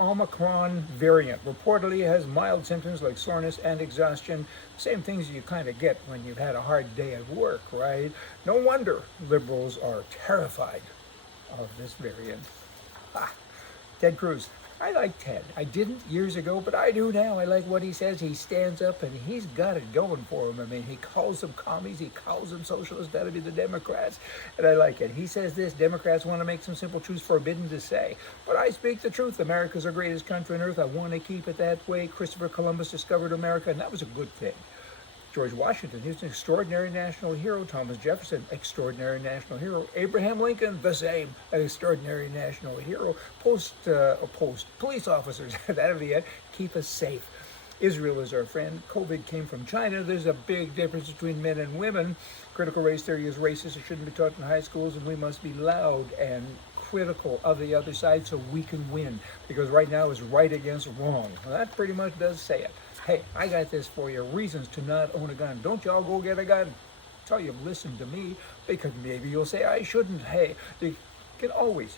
Omicron variant reportedly has mild symptoms like soreness and exhaustion. Same things you kind of get when you've had a hard day at work, right? No wonder liberals are terrified of this variant. Ah, Ted Cruz. I like Ted. I didn't years ago, but I do now. I like what he says. He stands up and he's got it going for him. I mean, he calls them commies, he calls them socialists. That'll be the Democrats. And I like it. He says this: Democrats want to make some simple truths forbidden to say. But I speak the truth. America's the greatest country on earth. I want to keep it that way. Christopher Columbus discovered America, and that was a good thing. George Washington, he was an extraordinary national hero. Thomas Jefferson, extraordinary national hero. Abraham Lincoln, the same, an extraordinary national hero. Police officers, that'll be it. Keep us safe. Israel is our friend. COVID came from China. There's a big difference between men and women. Critical race theory is racist. It shouldn't be taught in high schools, and we must be loud and critical of the other side so we can win. Because right now is right against wrong. Well, that pretty much does say it. Hey, I got this for you. Reasons to not own a gun. Don't y'all go get a gun. Tell you, listen to me, because maybe you'll say I shouldn't. Hey, you can always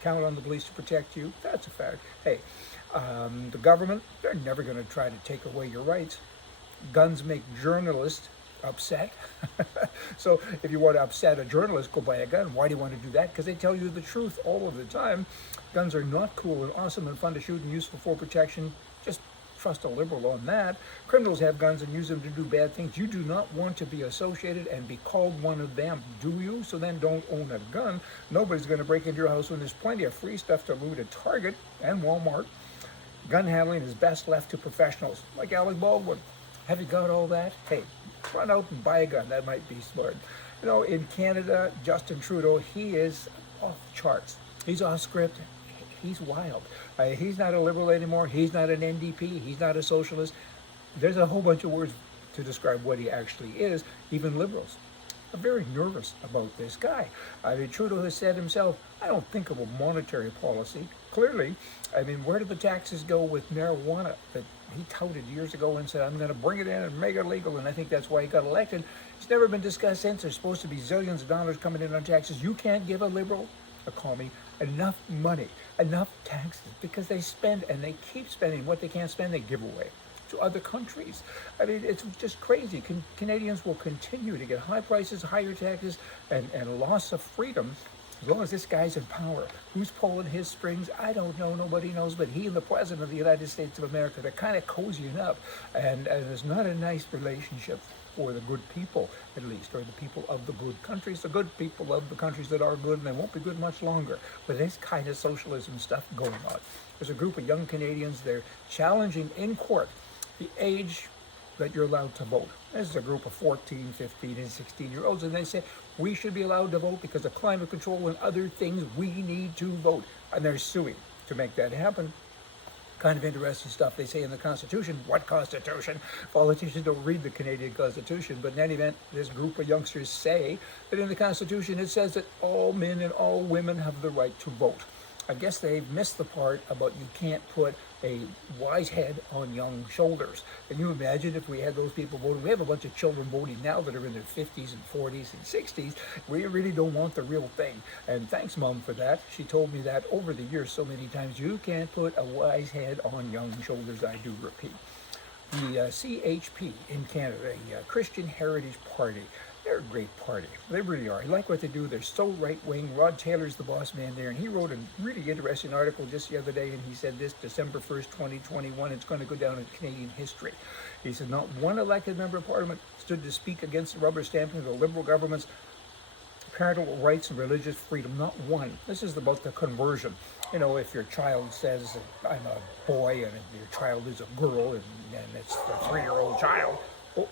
count on the police to protect you. That's a fact. Hey, the government, they're never going to try to take away your rights. Guns make journalists upset. So if you want to upset a journalist, go buy a gun. Why do you want to do that? Because they tell you the truth all of the time. Guns are not cool and awesome and fun to shoot and useful for protection. Just trust a liberal on that. Criminals have guns and use them to do bad things. You do not want to be associated and be called one of them, do you? So then don't own a gun. Nobody's going to break into your house when there's plenty of free stuff to loot at Target and Walmart. Gun handling is best left to professionals like Alec Baldwin. Have you got all that? Hey, run out and buy a gun. That might be smart. You know, in Canada, Justin Trudeau, he is off the charts. He's off script. He's wild. He's not a liberal anymore. He's not an NDP. He's not a socialist. There's a whole bunch of words to describe what he actually is. Even liberals are very nervous about this guy. I mean, Trudeau has said himself, I don't think of a monetary policy. Clearly, I mean, where did the taxes go with marijuana that he touted years ago and said, I'm going to bring it in and make it legal, and I think that's why he got elected. It's never been discussed since. There's supposed to be zillions of dollars coming in on taxes. You can't give a liberal, a commie, enough money, enough taxes, because they spend and they keep spending. What they can't spend, they give away to other countries. I mean, it's just crazy. Canadians will continue to get high prices, higher taxes, and loss of freedom as long as this guy's in power. Who's pulling his strings? I don't know. Nobody knows. But he and the President of the United States of America, they're kind of cozying up. And it's not a nice relationship for the good people, at least, or the people of the good countries, the good people of the countries that are good, and they won't be good much longer. But this kind of socialism stuff going on. There's a group of young Canadians, they're challenging in court the age that you're allowed to vote. This is a group of 14, 15, and 16-year-olds, and they say we should be allowed to vote because of climate control and other things. We need to vote, and they're suing to make that happen. Kind of interesting stuff they say in the Constitution. What Constitution? Politicians don't read the Canadian Constitution, but in any event, this group of youngsters say that in the Constitution it says that all men and all women have the right to vote. I guess they've missed the part about you can't put a wise head on young shoulders. Can you imagine if we had those people voting? We have a bunch of children voting now that are in their 50s and 40s and 60s. We really don't want the real thing. And thanks, Mom, for that. She told me that over the years so many times. You can't put a wise head on young shoulders, I do repeat. The CHP in Canada, the Christian Heritage Party, they're a great party. They really are. I like what they do. They're so right-wing. Rod Taylor's the boss man there, and he wrote a really interesting article just the other day, and he said this, December 1st, 2021, it's going to go down in Canadian history. He said not one elected member of Parliament stood to speak against the rubber stamping of the Liberal government's parental rights and religious freedom. Not one. This is about the conversion. You know, if your child says, I'm a boy, and your child is a girl, and it's a 3-year-old child, oh,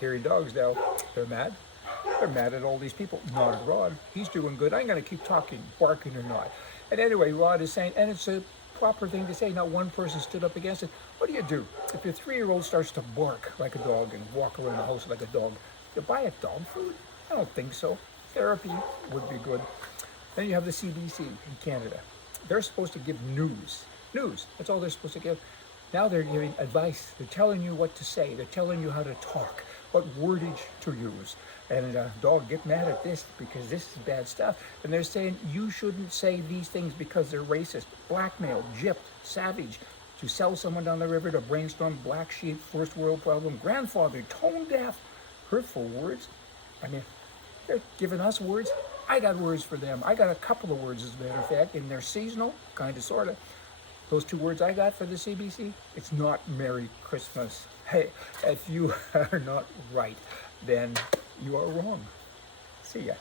hairy dogs now, they're mad. They're mad at all these people. Not at Rod. He's doing good. I'm going to keep talking, barking or not. And anyway, Rod is saying, and it's a proper thing to say, not one person stood up against it. What do? If your 3-year-old starts to bark like a dog and walk around the house like a dog, you buy it dog food? I don't think so. Therapy would be good. Then you have the CBC in Canada. They're supposed to give news. News. That's all they're supposed to give. Now they're giving advice. They're telling you what to say. They're telling you how to talk, what wordage to use. And dog, get mad at this because this is bad stuff. And they're saying you shouldn't say these things because they're racist, blackmail, gypped, savage, to sell someone down the river, to brainstorm, black sheep, first world problem, grandfather, tone deaf, hurtful words. I mean, they're giving us words. I got words for them. I got a couple of words, as a matter of fact, and they're seasonal, kind of, sort of. Those two words I got for the CBC, it's not Merry Christmas. Hey, if you are not right, then you are wrong. See ya.